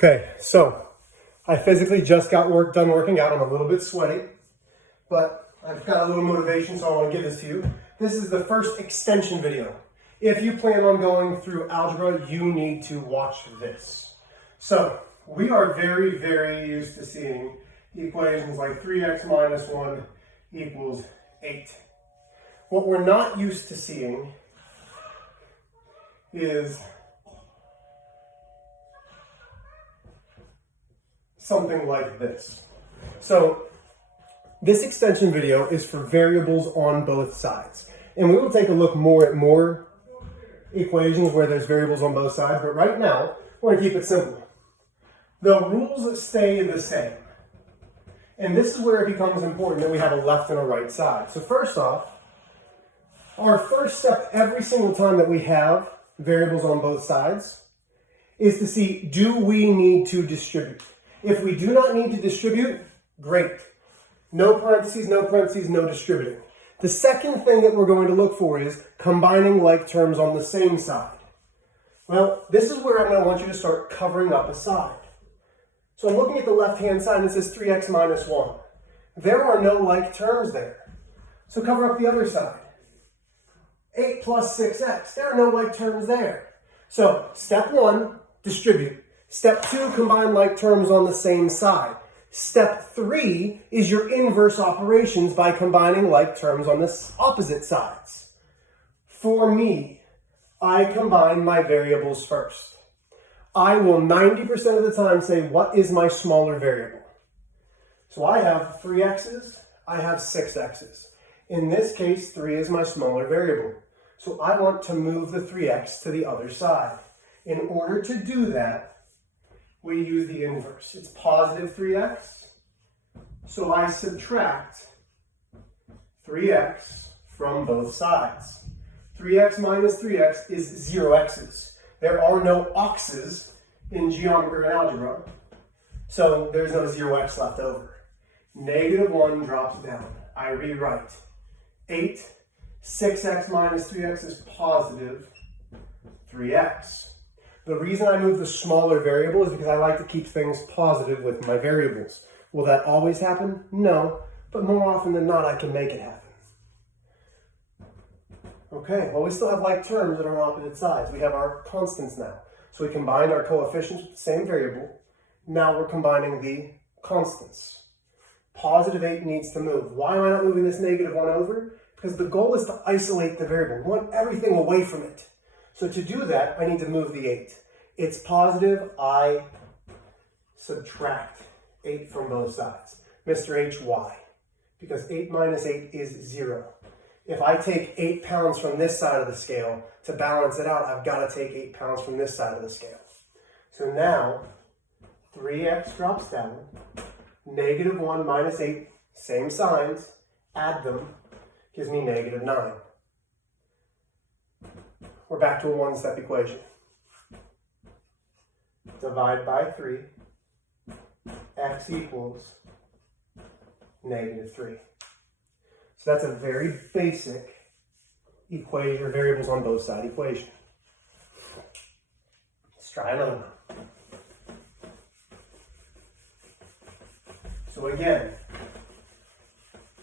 Okay, so I physically just got done working out. I'm a little bit sweaty, but I've got a little motivation, so I want to give this to you. This is the first extension video. If you plan on going through algebra, you need to watch this. So we are very, very used to seeing equations like 3x minus 1 equals 8. What we're not used to seeing is something like this. So this extension video is for variables on both sides. And we will take a look more at more equations where there's variables on both sides, but right now, we're going to keep it simple. The rules stay the same. And this is where it becomes important that we have a left and a right side. So first off, our first step every single time that we have variables on both sides is to see, do we need to distribute? If we do not need to distribute, great. No parentheses, no distributing. The second thing that we're going to look for is combining like terms on the same side. Well, this is where I'm going to want you to start covering up a side. So I'm looking at the left-hand side and it says 3x minus 1. There are no like terms there. So cover up the other side. 8 plus 6x. There are no like terms there. So step 1, distribute. Step 2, combine like terms on the same side. Step 3 is your inverse operations by combining like terms on the opposite sides. For me, I combine my variables first. I will 90% of the time say, what is my smaller variable? So I have 3x's, I have 6x's. In this case, 3 is my smaller variable. So I want to move the 3x to the other side. In order to do that, we use the inverse. It's positive 3x, so I subtract 3x from both sides. 3x minus 3x is 0 x's. There are no ox's in geometry and algebra, so there's no 0x left over. Negative 1 drops down. I rewrite. 8, 6x minus 3x is positive 3x. The reason I move the smaller variable is because I like to keep things positive with my variables. Will that always happen? No, but more often than not, I can make it happen. Okay, well, we still have like terms that are on opposite sides. We have our constants now. So we combined our coefficients with the same variable. Now we're combining the constants. Positive 8 needs to move. Why am I not moving this negative 1 over? Because the goal is to isolate the variable. We want everything away from it. So to do that, I need to move the 8. It's positive, I subtract 8 from both sides. Mr. H, why? Because 8 minus 8 is 0. If I take 8 pounds from this side of the scale, to balance it out, I've got to take 8 pounds from this side of the scale. So now, 3x drops down, negative 1 minus 8, same signs, add them, gives me negative 9. We're back to a one-step equation. Divide by 3, x equals negative 3. So that's a very basic equation, or variables on both sides equation. Let's try another one. So again,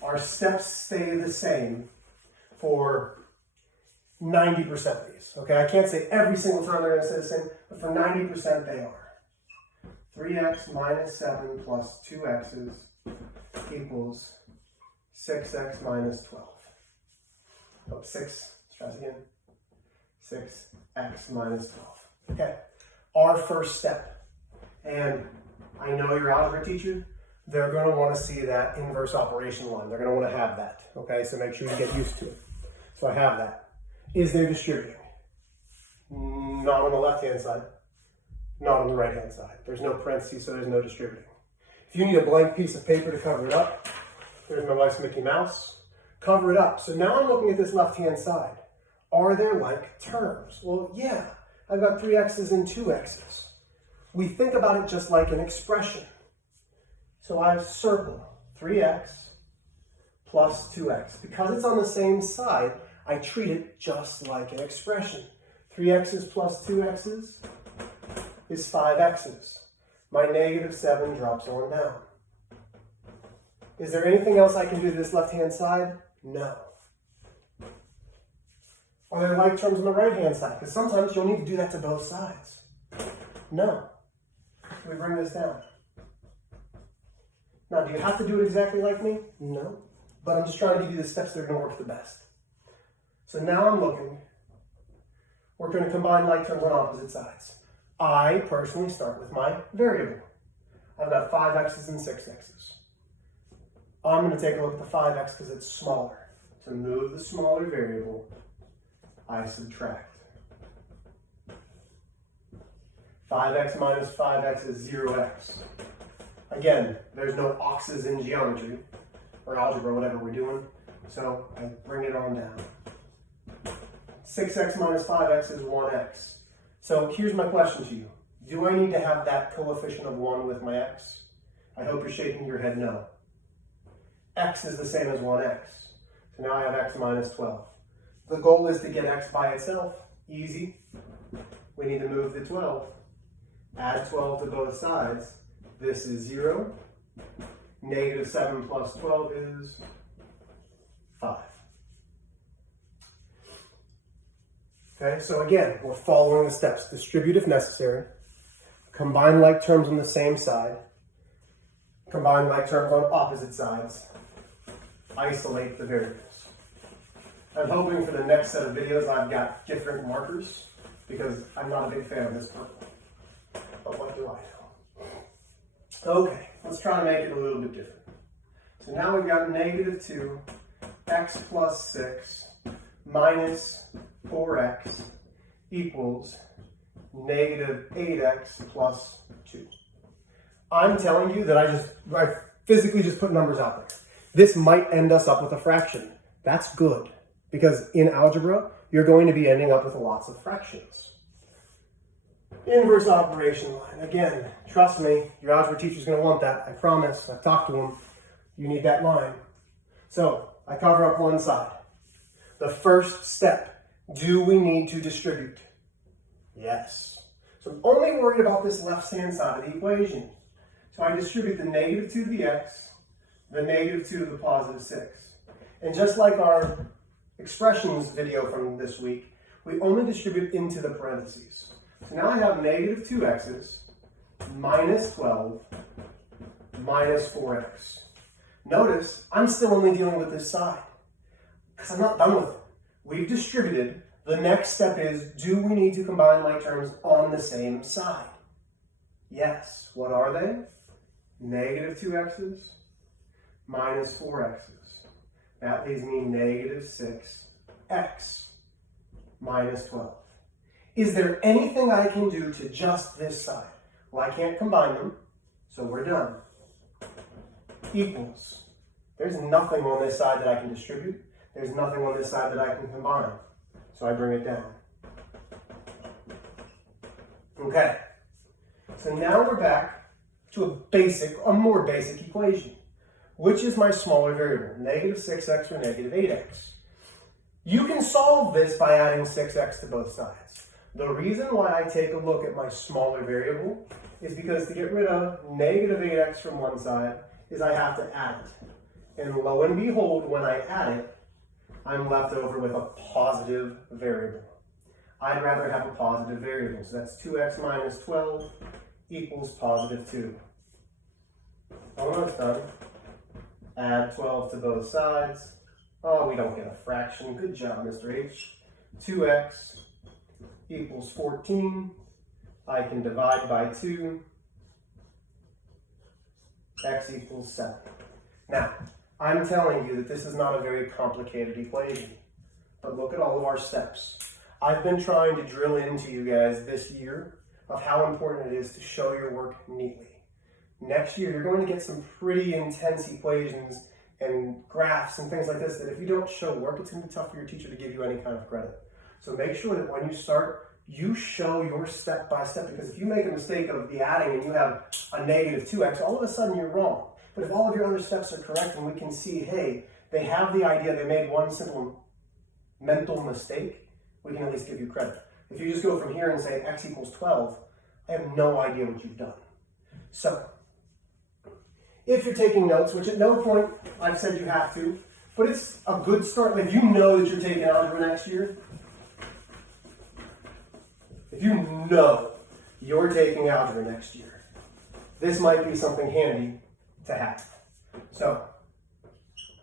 our steps stay the same for 90% of these, okay? I can't say every single time they're going to stay the same, but for 90% they are. 3x minus 7 plus 2x's equals 6x minus 12. Oh, 6, let's try this again. 6x minus 12. Okay, our first step. And I know your algebra teacher, they're going to want to see that inverse operation line. They're going to want to have that, okay? So make sure you get used to it. So I have that. Is there distributing? Not on the left-hand side, not on the right-hand side. There's no parentheses, so there's no distributing. If you need a blank piece of paper to cover it up, there's my wife's Mickey Mouse, cover it up. So now I'm looking at this left-hand side. Are there like terms? Well, yeah, I've got 3x's and 2x's. We think about it just like an expression. So I circle 3x plus 2x. Because it's on the same side, I treat it just like an expression. 3x's plus 2x's is 5x's. my -7 drops on down. Is there anything else I can do to this left-hand side? No. Are there like terms on the right-hand side? Because sometimes you'll need to do that to both sides. No. We bring this down. Now, do you have to do it exactly like me? No. But I'm just trying to give you the steps that are going to work the best. So now I'm looking. We're going to combine like terms on opposite sides. I personally start with my variable. I've got 5x's and 6x's. I'm going to take a look at the 5x because it's smaller. To move the smaller variable, I subtract. 5x minus 5x is 0x. Again, there's no oxes in geometry or algebra, whatever we're doing. So I bring it on down. 6x minus 5x is 1x. So here's my question to you. Do I need to have that coefficient of 1 with my x? I hope you're shaking your head no. X is the same as 1x. So now I have x minus 12. The goal is to get x by itself. Easy. We need to move the 12. Add 12 to both sides. This is 0. -7 plus 12 is 5. Okay, so again, we're following the steps. Distribute if necessary. Combine like terms on the same side. Combine like terms on opposite sides. Isolate the variables. I'm hoping for the next set of videos I've got different markers because I'm not a big fan of this purple. But what do I know? Okay, let's try to make it a little bit different. So now we've got -2 x plus 6 minus 4x equals -8x plus 2. I'm telling you that I physically just put numbers out there. This might end us up with a fraction. That's good, because in algebra, you're going to be ending up with lots of fractions. Inverse operation line. Again, trust me, your algebra teacher's going to want that. I promise. I've talked to him. You need that line. So I cover up one side. The first step. Do we need to distribute? Yes. So I'm only worried about this left-hand side of the equation. So I distribute the -2 to the x, the -2 to the positive 6. And just like our expressions video from this week, we only distribute into the parentheses. So now I have -2x's minus 12 minus 4x. Notice I'm still only dealing with this side because I'm not done with it. We've distributed. The next step is, do we need to combine like terms on the same side? Yes. What are they? -2x's minus 4x's. That leaves me -6x minus 12. Is there anything I can do to just this side? Well, I can't combine them, so we're done. Equals. There's nothing on this side that I can distribute. There's nothing on this side that I can combine. So I bring it down. Okay. So now we're back to a more basic equation. Which is my smaller variable? -6x or -8x? You can solve this by adding 6x to both sides. The reason why I take a look at my smaller variable is because to get rid of -8x from one side is I have to add it. And lo and behold, when I add it, I'm left over with a positive variable. I'd rather have a positive variable. So that's 2x minus 12 equals positive 2. Almost done. Add 12 to both sides. Oh, we don't get a fraction. Good job, Mr. H. 2x equals 14. I can divide by 2. X equals 7. Now, I'm telling you that this is not a very complicated equation, but look at all of our steps. I've been trying to drill into you guys this year of how important it is to show your work neatly. Next year, you're going to get some pretty intense equations and graphs and things like this that if you don't show work, it's going to be tough for your teacher to give you any kind of credit. So make sure that when you start, you show your step by step, because if you make a mistake of the adding and you have a -2x, all of a sudden you're wrong. But if all of your other steps are correct and we can see, hey, they have the idea, they made one simple mental mistake, we can at least give you credit. If you just go from here and say x equals 12, I have no idea what you've done. So, if you're taking notes, which at no point I've said you have to, but it's a good start. Like, if you know that you're taking algebra next year, if you know you're taking algebra next year, this might be something handy to have. So,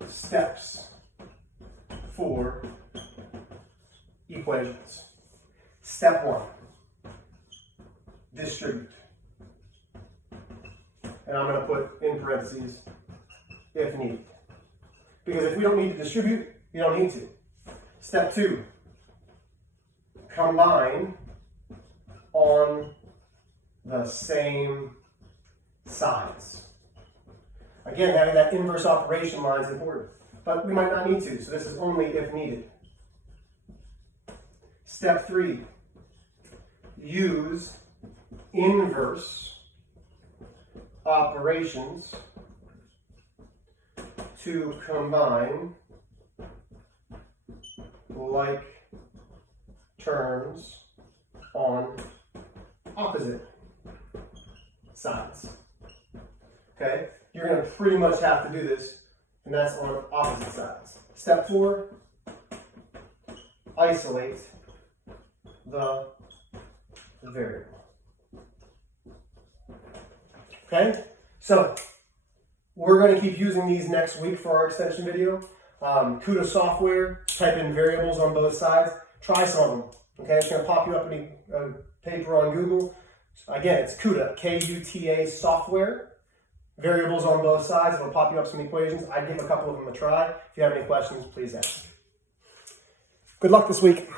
steps for equations. Step 1, distribute. And I'm going to put in parentheses, if needed. Because if we don't need to distribute, you don't need to. Step 2, combine on the same sides. Again, having that inverse operation line is important, but we might not need to, so this is only if needed. Step 3, use inverse operations to combine like terms on opposite sides. Okay? You're going to pretty much have to do this, and that's on opposite sides. Step 4, isolate the variable. Okay? So, we're going to keep using these next week for our extension video. CUDA software, type in variables on both sides. Try some of them. Okay? It's going to pop you up in a paper on Google. Again, it's CUDA, K-U-T-A software. Variables on both sides. It'll pop you up some equations. I'd give a couple of them a try. If you have any questions, please ask. Good luck this week.